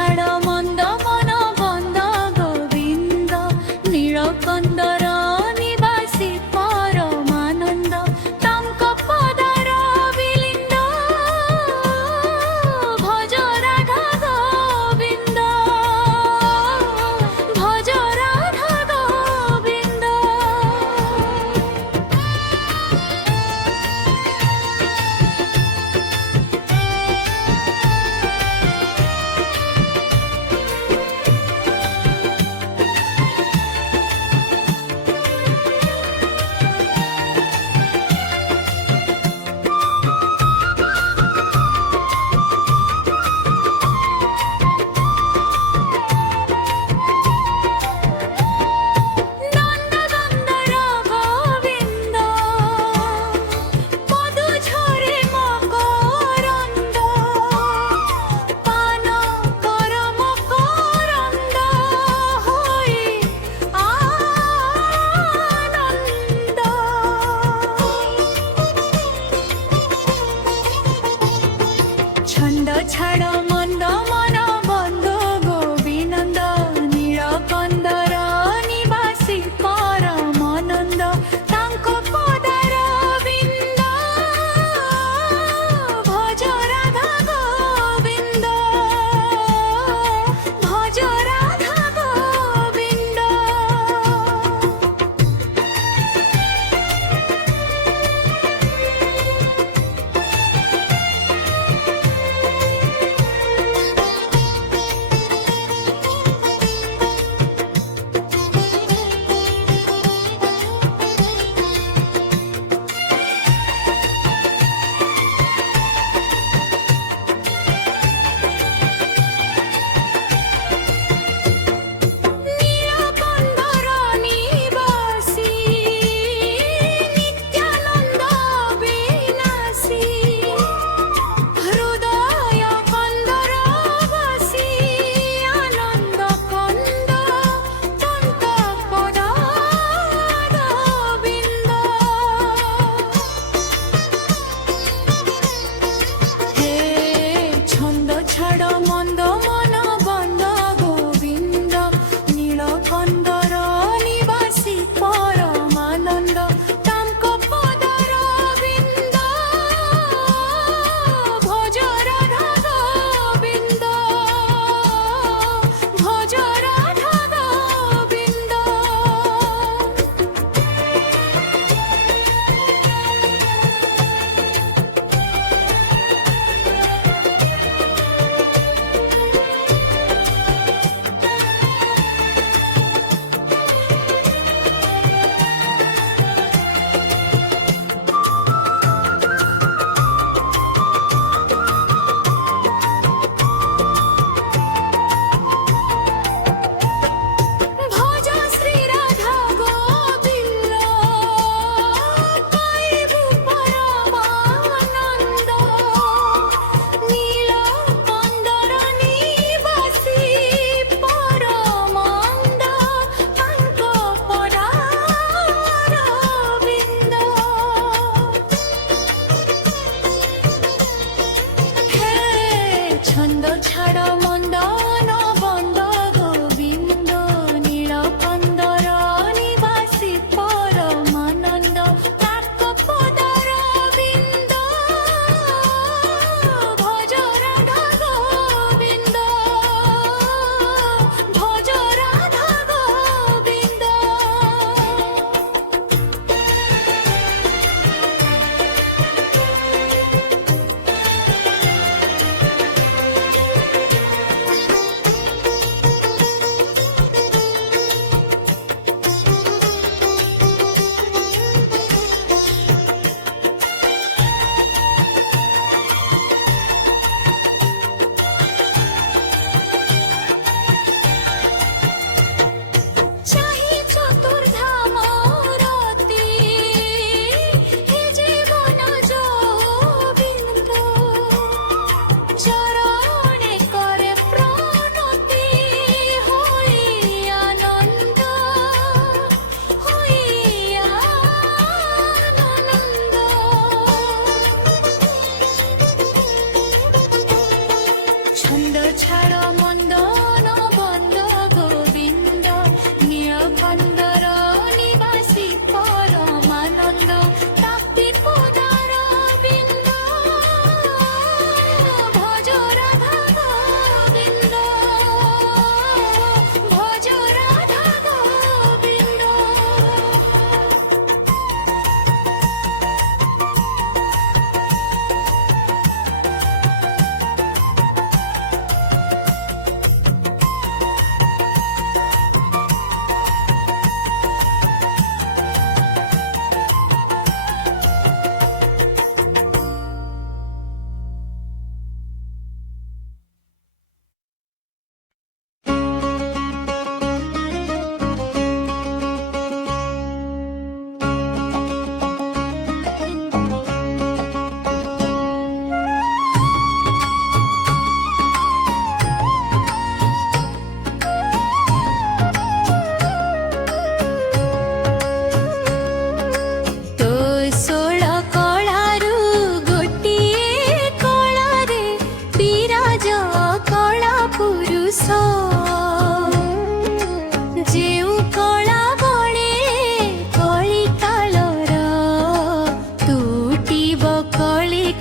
ଛାଡ଼ ମନ୍ଦ ମନ ବନ୍ଦ ଗୋବିନ୍ଦ ନୀଳକନ୍ଦର ନିବାସୀ ପରମାନନ୍ଦ ତାଙ୍କ ପଦର ବିଲିନ୍ଦ ଭଜ ରାଧା ଗୋବିନ୍ଦ ଭଜ ରାଧା ଗୋବିନ୍ଦ। নন্দনন্দর গোবিন্দ মধু ঝরে মকরন্দ পান কর মকরন্দ হই আনন্দ। ছন্দ ছাড় মন্দ মন বন্ধ গোবিনন্দ নীলকন্দর নিবাসী পরমানন্দ তাঙ্ক পদর বিন্দ ভজ রাধা গোবিন্দ ভজ রাধা গোবিন্দ।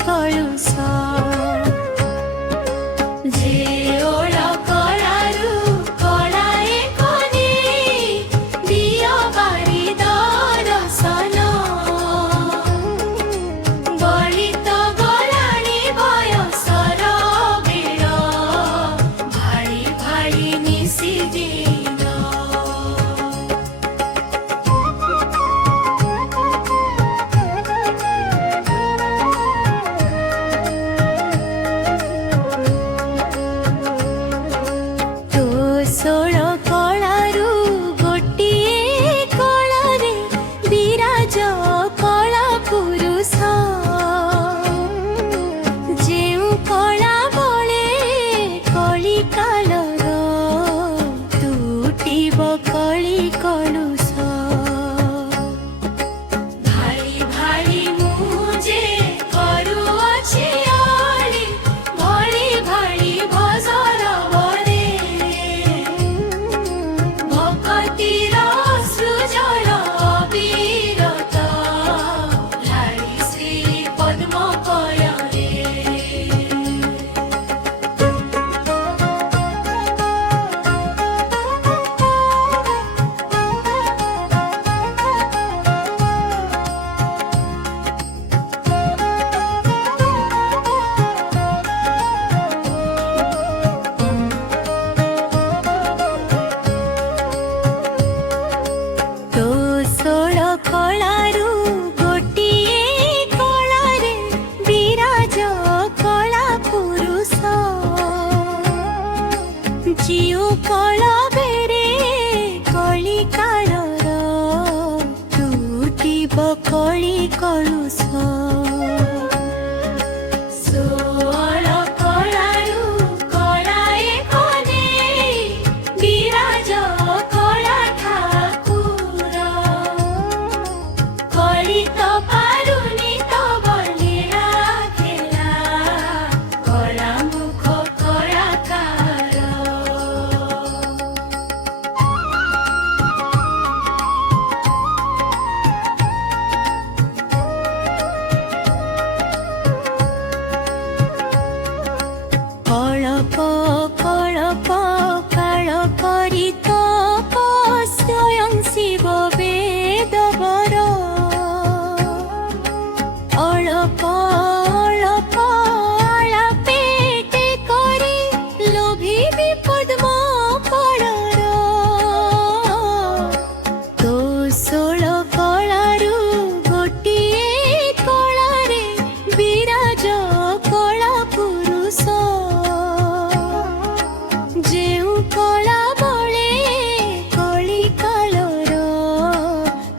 କଳୁଷ ଯେ ଓଳ କଳାରୁ କଳାଏ କନେ ଦିଅ ବାରି ଦର୍ଶନ ଗଳିତ ଗଲାଣି ବୟସର ବେଳ ଭାଳି ଭାଳି ନିଶିଦିନ ତୋ ଷୋଳ କଳାରୁ ଗୋଟିଏ କଳରେ ବିରାଜ କଳା ପୁରୁଷ ଯେଉଁ କଳା ବଳେ କଳି କାଳର ତୁଟିବ କଳି କଳୁଷ ଭାଳି ଭାଳି ମୁଁ ଯେ କରୁଅଛି ଅଳି ଭଳି ଭାଳି ଭଜର ବରେ ଭକତିର ସୃଜଳ ଅବିରତ ଢାଳି ଶ୍ରୀ ପଦ୍ମ କୟରେ ତୋ ଷୋଳ କଳାରୁ ଗୋଟିଏ କଳାରେ ବିରାଜ କଳା ପୁରୁଷ ଯେଉଁ କଳ ବେରେ କଳି କାଳର ତୁଟିବ କଳି କଳୁଷ ଷୋଳ କଳାରୁ କଳାଏ କନେ ବିରାଜ କଳା ଠାକୁର କଳିତ ପାରୁନି ତବ ଲୀଳା ଖେଳା କଳା ମୁଖ କଳାକାର କଳପ କଳପ କାଳ କରି ତପ ସ୍ୱୟଂ ଶିବ ବେଦବର ଅଳପ ଅଳପ ଆଳାପେଟେ କରି ଲୋଭିବି ପଦ୍ମ ଫଳର ତୋ ଷୋଳ କଳାରୁ ଗୋଟିଏ କଳାରେ ବିରାଜ କଳା ପୁରୁଷ ଯେଉଁ କଳା ବଳେ କଳି କାଳର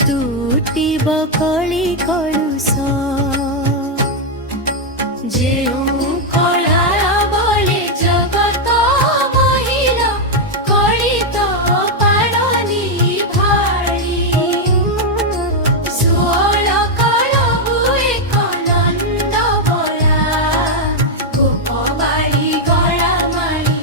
ତୁଟିବ କଳି କଳୁଷ ଯେଉଁ କଳା ବଳେ ଜଗତ ମହିଳ କଳିତ ପାରନି ଭାଳି ଷୋଳ କଳ ହୁଏ କନନ୍ଦ ବଳା ଗୋପ ବାଳି ଗଳା ମାଳି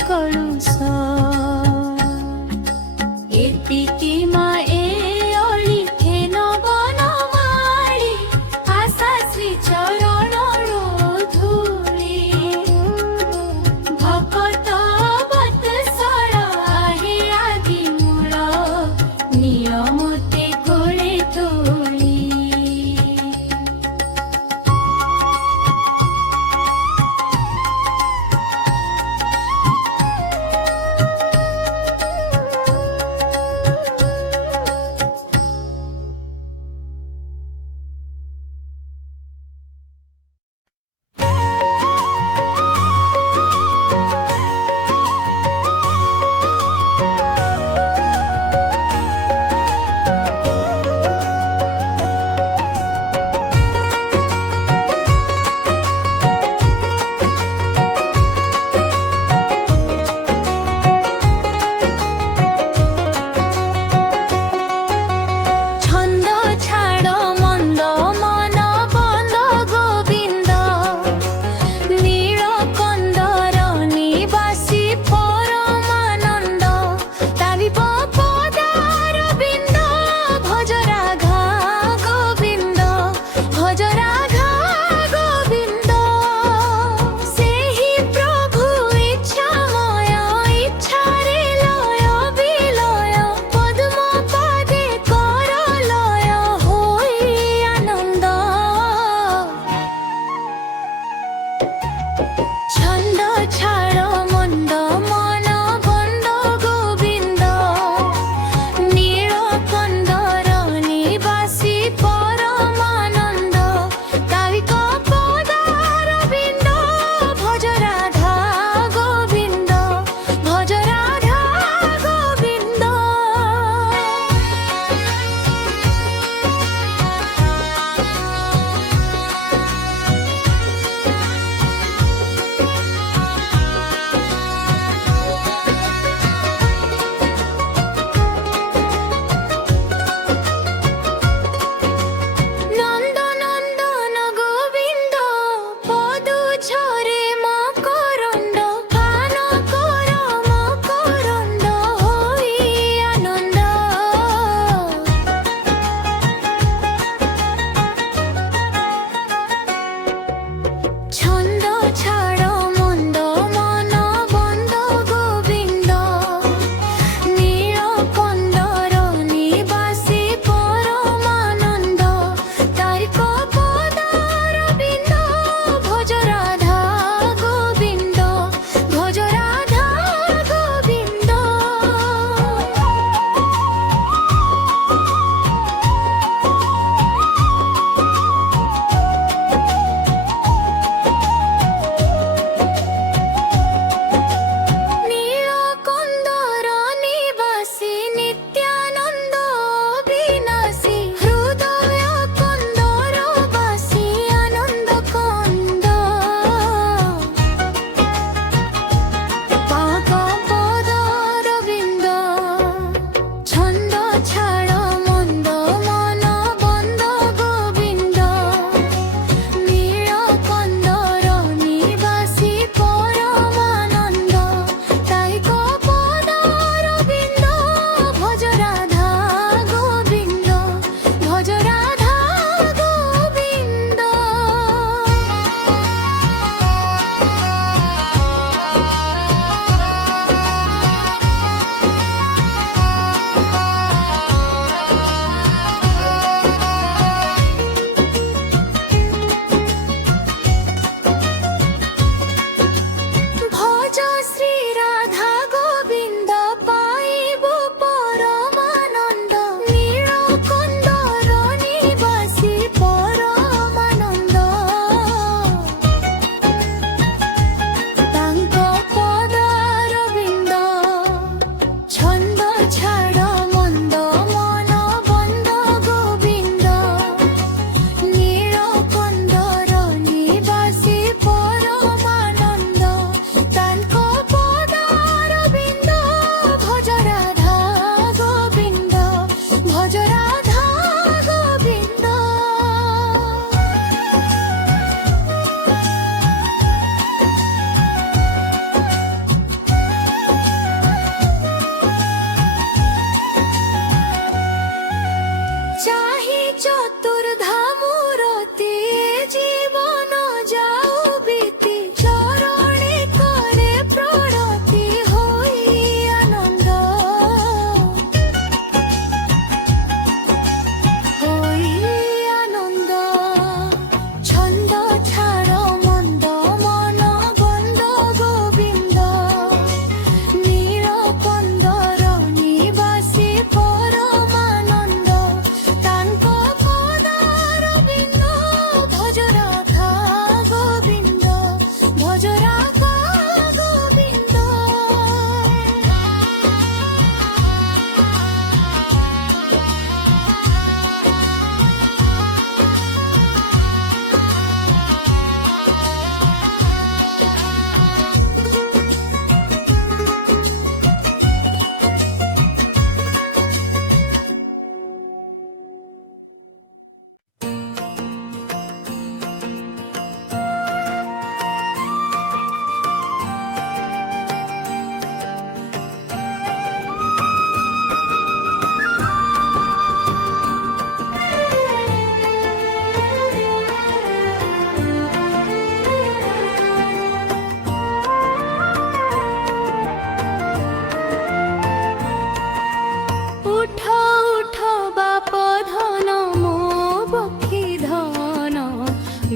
କରୁସ ଏତିକି ମା ଏ ଅଳି ହେନ ବନମାଳି ଆଶା ଶ୍ରୀ ଚରଣରୁ ଧୂଳି ଭକତ ବତ୍ସଳ ଆହେ ଆଦି ମୂଳ ନିୟମତେ କୋଳେ ତୋଳି ছন্দ ছাড় মন্দ মন বন্ধ গোবিন্দ নীলকন্দর নিবাসী পরমানন্দ তারিব পদার বিন্দ ভজ রাঘা গোবিন্দ ভজ রাঘা গোবিন্দ ସେହି ପ୍ରଭୁ ଇଚ୍ଛାମୟ ଇଚ୍ଛାରେ ଲୟ ବିଲୟ ପଦ୍ମ ପାଦେ କର ଲୟ ହୋଇ ଆନନ୍ଦ ছন্দ ছাড় মন্দ মন বন্ধ গোবিন্দ নীলকন্দর নিবাসী পরমানন্দ কালিক পদার বিন্দ ভজ রাধা গোবিন্দ ভজ রাধা গোবিন্দ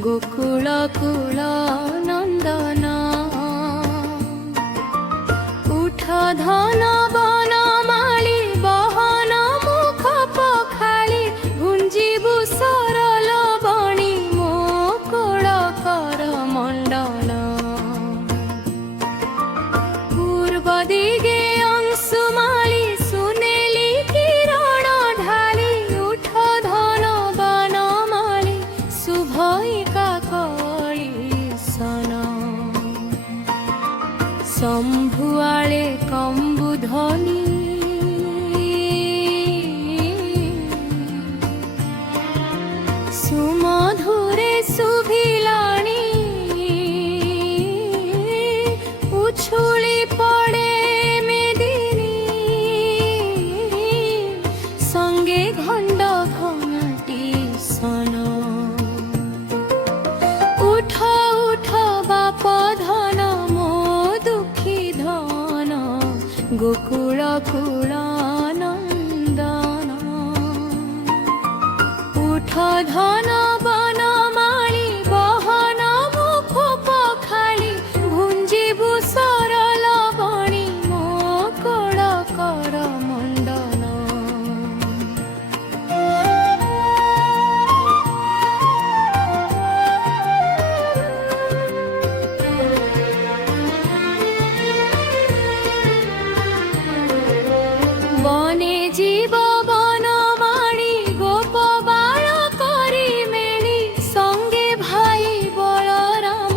ଗୋକୁଳ କୁଳ ନନ୍ଦନ ଉଠ ଧନ ବନ ମାଳି ବହନ ମୁଖ ପଖାଳି ଭୁଞ୍ଜିବୁ ସରଲ ବଣି ମୋ କୋଳ କର ମଣ୍ଡନ ପୂର୍ବ ଦିଗେ ଅଂଶୁମାଳି ସୁନେଲି କିରଣ ଢାଳି ଉଠ ଧନ ବନ ମାଳି ଶୁଭଇକା କଳି ସନ ଶମ୍ଭୁଆଳେ କମ୍ବୁଧନି ସୁମଧୁରେ ଶୁଭିଲାଣି ଉଛୁଳି ପଡ଼େ মেদিনী সঙ্গে ঘণ্ট ঘনাটি সন উঠ উঠ বাপ ধন মো দুঃখী ধন গোকুল কুল নন্দন উঠ ধন বন মালি বহন মুখ পখালি ভুঞ্জিবু সরল বণি মো কোল কর মণ্ডন বনে জীব বনমাড়ি গোপ বাল করি মেলি সঙ্গে ভাই বলরাম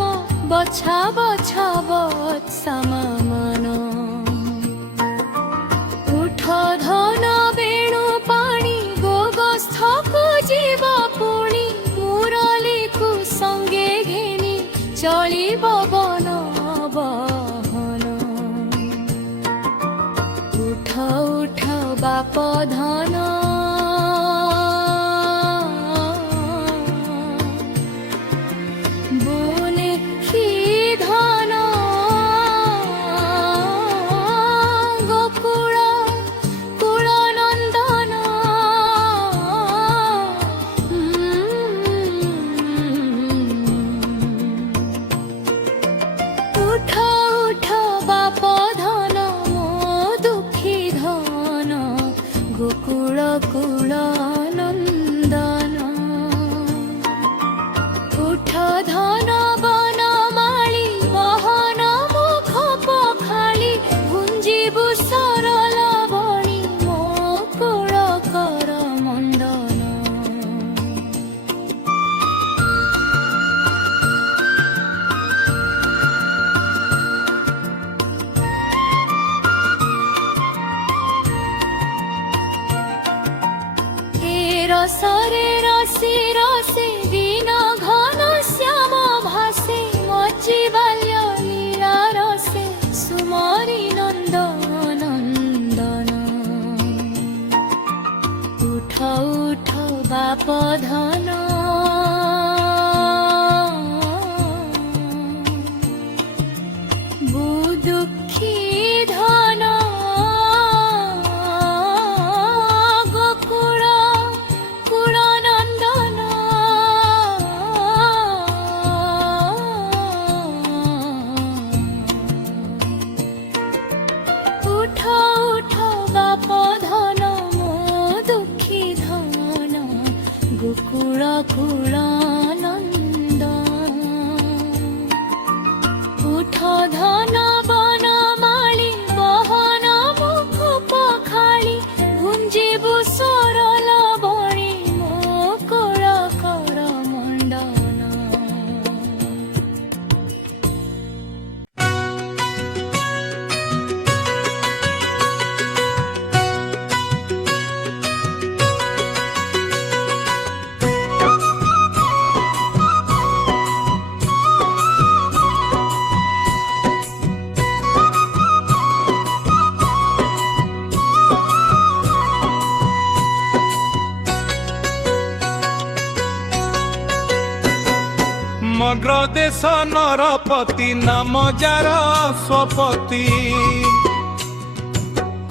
বছা বছা বৎসমা মন উঠ ধন বেণু পাণি গোগস্থকু জীব পুণি মুরলীকু সঙ্গে ঘেনি চলিব বন বহন উঠ উঠ বাপ ধন বনে কি ধন গোকুল কুল নন্দন উঠ উঠ বাপ ধন মো দুঃখী ধন গোকুল কুল নন্দন উঠ ধন বন মালি বহন মুখ পখালি ভুঞ্জিবু সরল বণি মো কোল কর মণ্ডন এ রসরে রসি রসে দিন ঘন শ্যাম ভাসে মচি বাল্য লীলা রসে সুমরি নন্দ নন্দন উঠ উঠ বাপ ধন দুঃখী ধন গোকুল কুল নন্দন উঠ উঠ বাপ ধন মো দুঃখী ধন গোকুল কুল নন্দন উঠ ধন বন মালি বহন মুখ পখালি ভুঞ্জিবু সরল বণি মো কোল কর মণ্ডন সমগ্র দেশ নরপতি নাম যার স্বপতি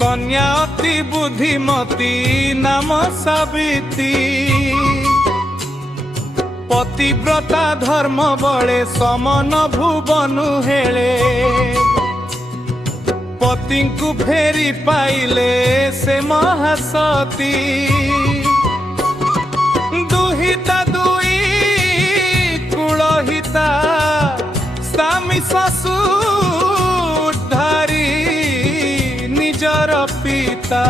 কন্যা অতি বুদ্ধিমতী নাম সাবিত্রী पतिव्रता धर्म बळे समन भुवनु हेले पतिଙ୍କୁ फेरी पाइले से महासती दुहिता दुई कुलहिता स्वामी ससुर धारी निजर पिता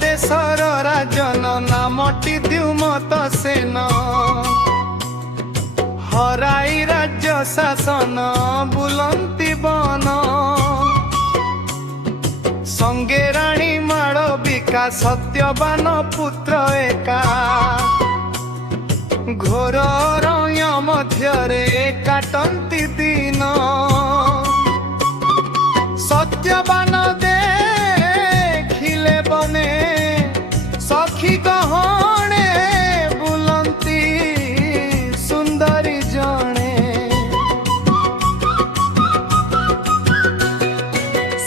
देशर राजन नामटी द्युमत सेन हराई राज्य शासन बुलंती बन संगे राणी माळविका सत्यवान पुत्र एका घोर रय मध्यरे काटंती दिन सत्यवान देखिले बने सखी गहणे बुलंती सुंदरी जणे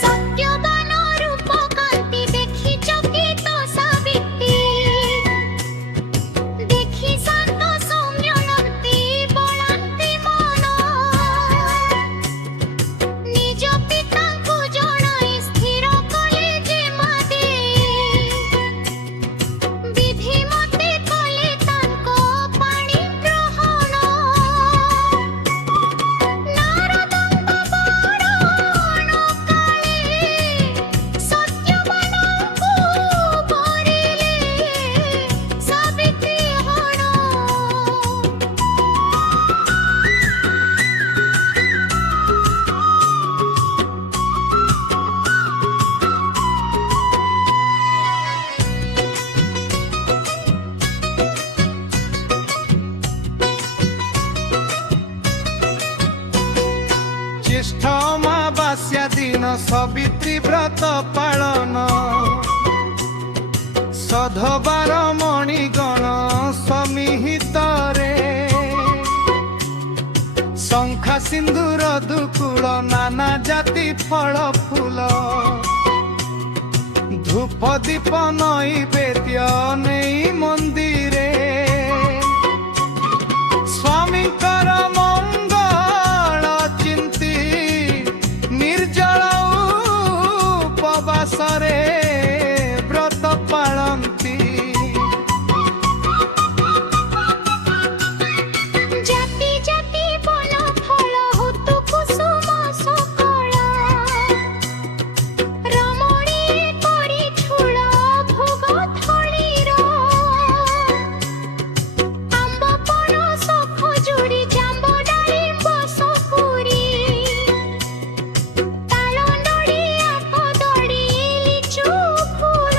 सत्यवान रूप कांति देखि चकित सावित्री देखि शांत सौम्य लगती बलंती मन निज पिता को जणाई स्थिर कले जे मादे विधि मते कले तांको पाणी ग्रहण नारदंग बरण काले सत्यवानଙ୍କୁ ବରିଲେ ସାବିତ୍ରୀ ହଣ ज्येष्ठ अमावास्या दिन सवित्री व्रत पालन सधबार मणिगण समिहितरे शंखा सिंदूर दुकूल नाना जाति फल फूल धूप दीप नैवेद्य नहीं मंदिरे स्वामीकर मंगल चिंती निर्जल उपवासरे व्रत पालंती जाति जाति बन फल हुतु कुसुम सकल रमणी करी ठुल भोग थळीर आंब पणस खजुरी जांब डाळिंब सपुरी ताल नडिया कदळी लिचु फूल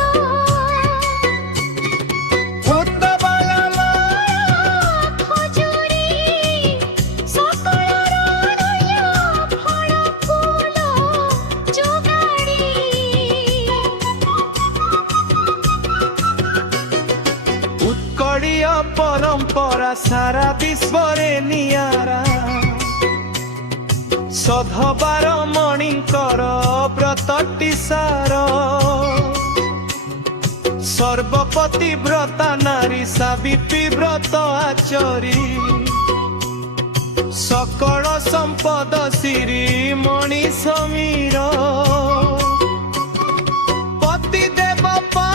खजुरी सकल रणय फल फूल जोगाड़ी उत्कड़ीय परंपरा सारा विश्व नियारा सधबार मणिकर व्रतटी सार सर्वपति व्रता नारी सावित्री व्रत आचरी सकल संपद श्री मणि समीर पति देव पा